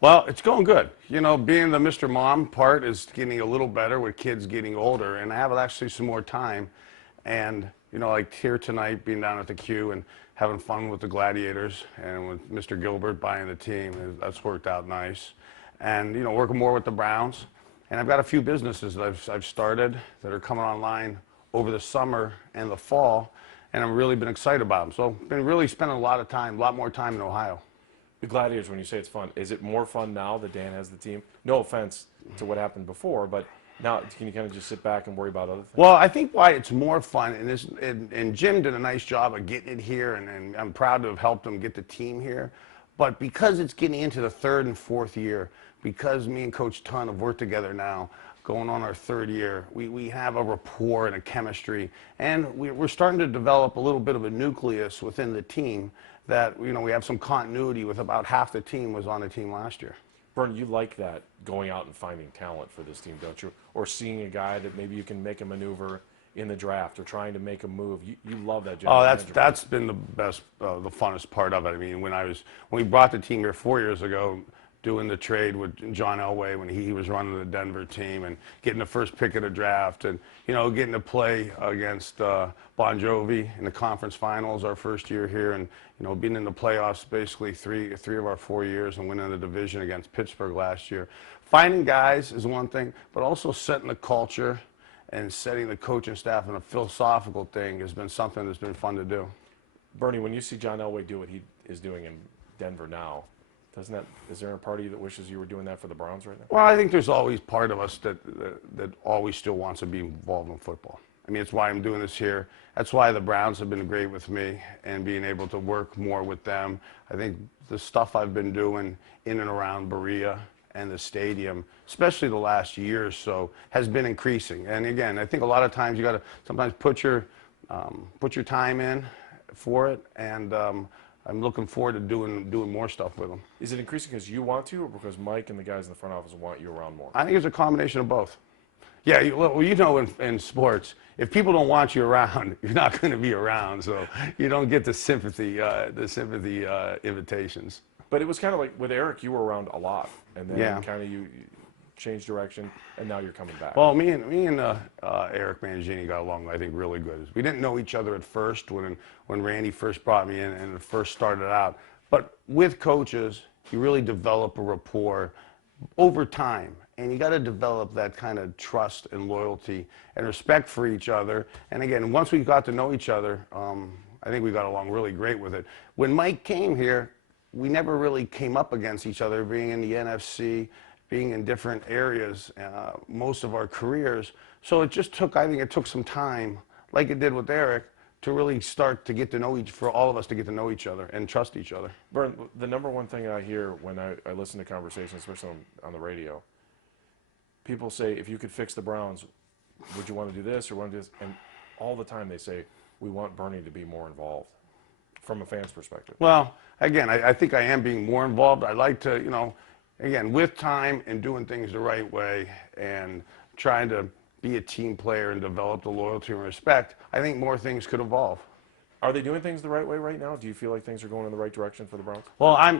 Well, it's going good. You know, being the Mr. Mom part is getting a little better with kids getting older, and I have actually some more time. And, you know, like here tonight, being down at the Q and having fun with the Gladiators and with Mr. Gilbert buying the team, that's worked out nice. And, you know, working more with the Browns. And I've got a few businesses that I've started that are coming online over the summer and the fall, and I've really been excited about them. So, been really spending a lot of time, a lot more time in Ohio. The Gladiators, when you say it's fun, is it more fun now that Dan has the team? No offense to what happened before, but now can you kind of just sit back and worry about other things? Well, I think why it's more fun, and Jim did a nice job of getting it here, and I'm proud to have helped him get the team here. But because it's getting into the third and fourth year, because me and Coach Ton have worked together now, going on our third year, we have a rapport and a chemistry, and we're starting to develop a little bit of a nucleus within the team that, you know, we have some continuity with about half the team was on the team last year. Vern, you like that, going out and finding talent for this team, don't you? Or seeing a guy that maybe you can make a maneuver in the draft or trying to make a move. You love that. Oh, that's been the best, the funnest part of it. I mean, when we brought the team here 4 years ago, doing the trade with John Elway when he was running the Denver team and getting the first pick of the draft and, you know, getting to play against Bon Jovi in the conference finals our first year here and, you know, being in the playoffs basically three of our 4 years and winning the division against Pittsburgh last year. Finding guys is one thing, but also setting the culture and setting the coaching staff in a philosophical thing has been something that's been fun to do. Bernie, when you see John Elway do what he is doing in Denver now, is there a part of you that wishes you were doing that for the Browns right now? Well, I think there's always part of us that always still wants to be involved in football. I mean, it's why I'm doing this here. That's why the Browns have been great with me and being able to work more with them. I think the stuff I've been doing in and around Berea and the stadium, especially the last year or so, has been increasing. And again, I think a lot of times you got to sometimes put your time in for it, and I'm looking forward to doing more stuff with them. Is it increasing because you want to, or because Mike and the guys in the front office want you around more? I think it's a combination of both. Yeah, well, you know, in sports, if people don't want you around, you're not going to be around. So you don't get the sympathy invitations. But it was kind of like with Eric, you were around a lot, and then kind of you changed direction, and now you're coming back. Well, me and Eric Mangini got along, I think, really good. We didn't know each other at first when Randy first brought me in and first started out. But with coaches, you really develop a rapport over time. And you got to develop that kind of trust and loyalty and respect for each other. And again, once we got to know each other, I think we got along really great with it. When Mike came here, we never really came up against each other, being in the NFC, being in different areas most of our careers. So it just took, I think it took some time, like it did with Eric, to really start to get to know for all of us to get to know each other and trust each other. Vern, the number one thing I hear when I listen to conversations, especially on the radio, people say, if you could fix the Browns, would you want to do this or want to do this? And all the time they say, we want Bernie to be more involved from a fan's perspective. Well, again, I think I am being more involved. I like to, you know, again, with time and doing things the right way and trying to be a team player and develop the loyalty and respect, I think more things could evolve. Are they doing things the right way right now? Do you feel like things are going in the right direction for the Browns? Well, I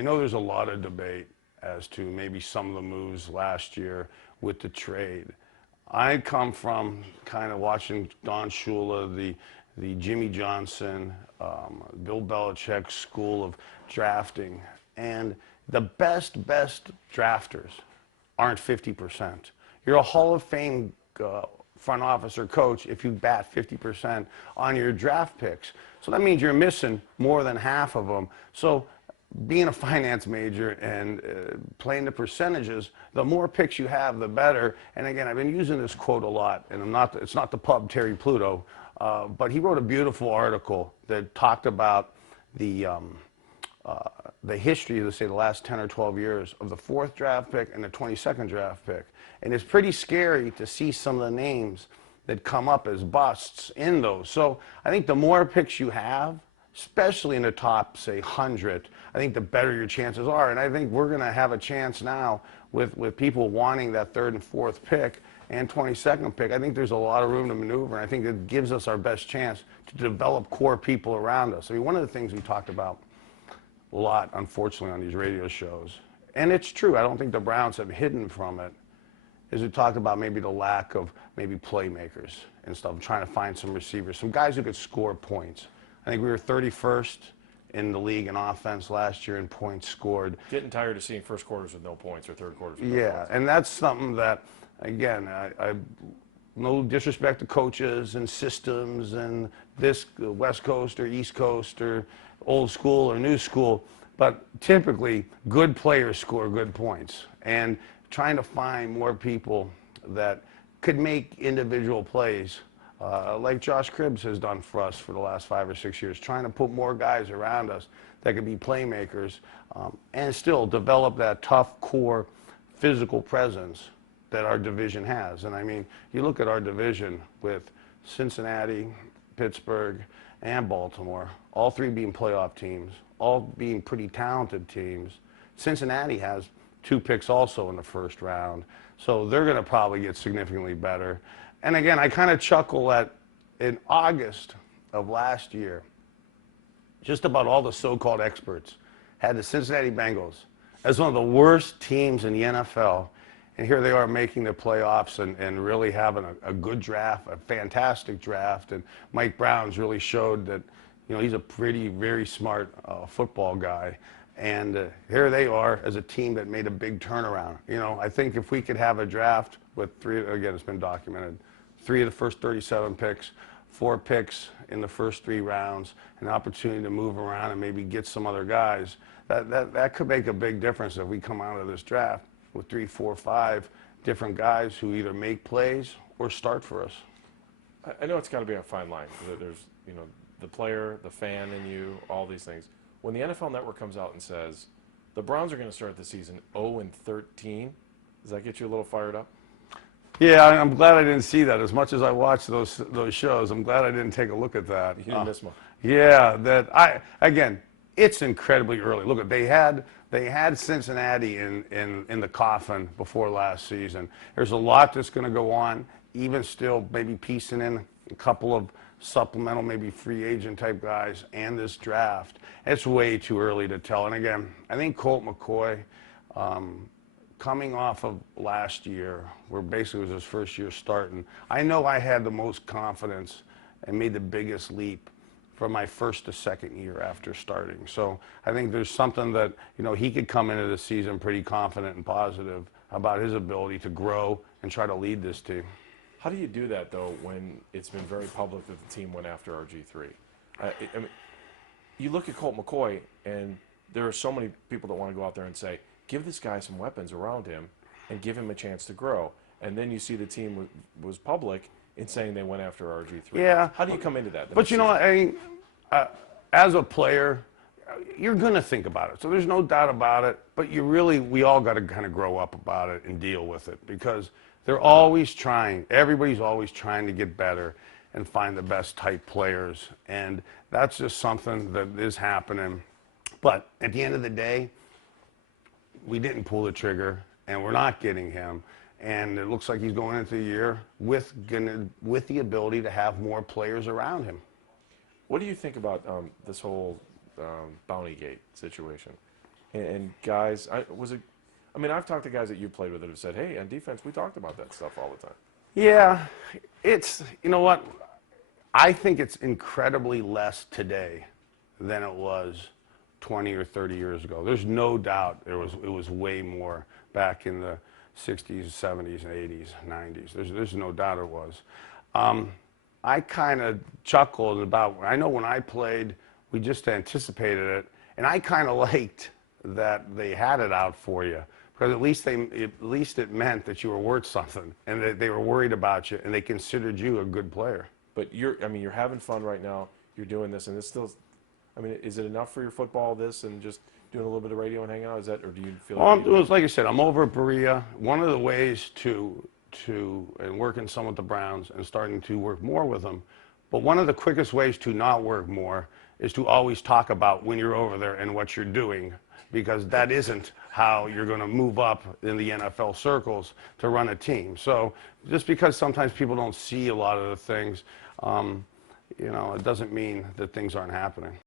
know there's a lot of debate as to maybe some of the moves last year with the trade. I come from kind of watching Don Shula, the Jimmy Johnson, Bill Belichick school of drafting, and the best drafters aren't 50%. You're a Hall of Fame front office or coach if you bat 50% on your draft picks. So that means you're missing more than half of them. So being a finance major and playing the percentages, the more picks you have, the better. And again, I've been using this quote a lot, and it's not the pub Terry Pluto, but he wrote a beautiful article that talked about the history of, say, the last 10 or 12 years of the 4th draft pick and the 22nd draft pick. And it's pretty scary to see some of the names that come up as busts in those. So I think the more picks you have, especially in the top, say, 100, I think the better your chances are. And I think we're going to have a chance now with people wanting that 3rd and 4th pick and 22nd pick. I think there's a lot of room to maneuver, and I think it gives us our best chance to develop core people around us. I mean, one of the things we talked about a lot, unfortunately, on these radio shows and it's true, I don't think the Browns have hidden from it, is we talked about maybe the lack of maybe playmakers and stuff, trying to find some receivers, some guys who could score points. I think we were 31st in the league in offense last year in points scored. Getting tired of seeing first quarters with no points or third quarters with no Yeah, points. and that's something that, again, I no disrespect to coaches and systems and this West Coast or East Coast or old school or new school, but typically good players score good points. And trying to find more people that could make individual plays, like Josh Cribbs has done for us for the last 5 or 6 years, trying to put more guys around us that could be playmakers, and still develop that tough core physical presence that our division has. And I mean, you look at our division with Cincinnati, Pittsburgh, and Baltimore, all three being playoff teams, all being pretty talented teams. Cincinnati has 2 picks also in the first round, so they're going to probably get significantly better. And again, I kind of chuckle at in August of last year, just about all the so-called experts had the Cincinnati Bengals as one of the worst teams in the NFL. And here they are making the playoffs and really having a good draft, a fantastic draft. And Mike Brown's really showed that, you know, he's a very smart football guy. And here they are as a team that made a big turnaround. You know, I think if we could have a draft with 3, again, it's been documented, 3 of the first 37 picks, 4 picks in the first 3 rounds, an opportunity to move around and maybe get some other guys, that could make a big difference if we come out of this draft with 3, 4, 5 different guys who either make plays or start for us. I know it's got to be a fine line. There's, you know, the player, the fan in you, all these things. When the NFL Network comes out and says the Browns are going to start the season 0-13, does that get you a little fired up? Yeah, I'm glad I didn't see that. As much as I watched those shows, I'm glad I didn't take a look at that. You didn't miss one. Yeah, again, it's incredibly early. Look, they had Cincinnati in the coffin before last season. There's a lot that's going to go on, even still maybe piecing in a couple of supplemental, maybe free agent type guys and this draft. It's way too early to tell. And again, I think Colt McCoy, coming off of last year, where basically it was his first year starting, I know I had the most confidence and made the biggest leap from my first to second year after starting. So I think there's something that, you know, he could come into the season pretty confident and positive about his ability to grow and try to lead this team. How do you do that, though, when it's been very public that the team went after RG3? I mean, you look at Colt McCoy, and there are so many people that want to go out there and say, give this guy some weapons around him and give him a chance to grow. And then you see the team was public in saying they went after RG3. Yeah. How do you come into that? But you know what, I mean, as a player, you're going to think about it. So there's no doubt about it. But we all got to kind of grow up about it and deal with it, because they're always trying. Everybody's always trying to get better and find the best type players. And that's just something that is happening. But at the end of the day, we didn't pull the trigger, and we're not getting him. And it looks like he's going into the year with the ability to have more players around him. What do you think about this whole Bounty Gate situation? And guys, I've talked to guys that you played with that have said, hey, on defense, we talked about that stuff all the time. Yeah, you know what? I think it's incredibly less today than it was 20 or 30 years ago. There's no doubt it was way more back in the 60s, 70s, and 80s, 90s. There's no doubt it was. I kind of chuckled about, I know when I played, we just anticipated it, and I kind of liked that they had it out for you, because at least it meant that you were worth something, and that they were worried about you, and they considered you a good player. But you're having fun right now. You're doing this, and it's still, is it enough for your football, this, and just doing a little bit of radio and hanging out? Is that, or do you feel? Well, like I said, I'm over at Berea. One of the ways and working some with the Browns and starting to work more with them, but one of the quickest ways to not work more is to always talk about when you're over there and what you're doing, because that isn't how you're going to move up in the NFL circles to run a team. So just because sometimes people don't see a lot of the things, it doesn't mean that things aren't happening.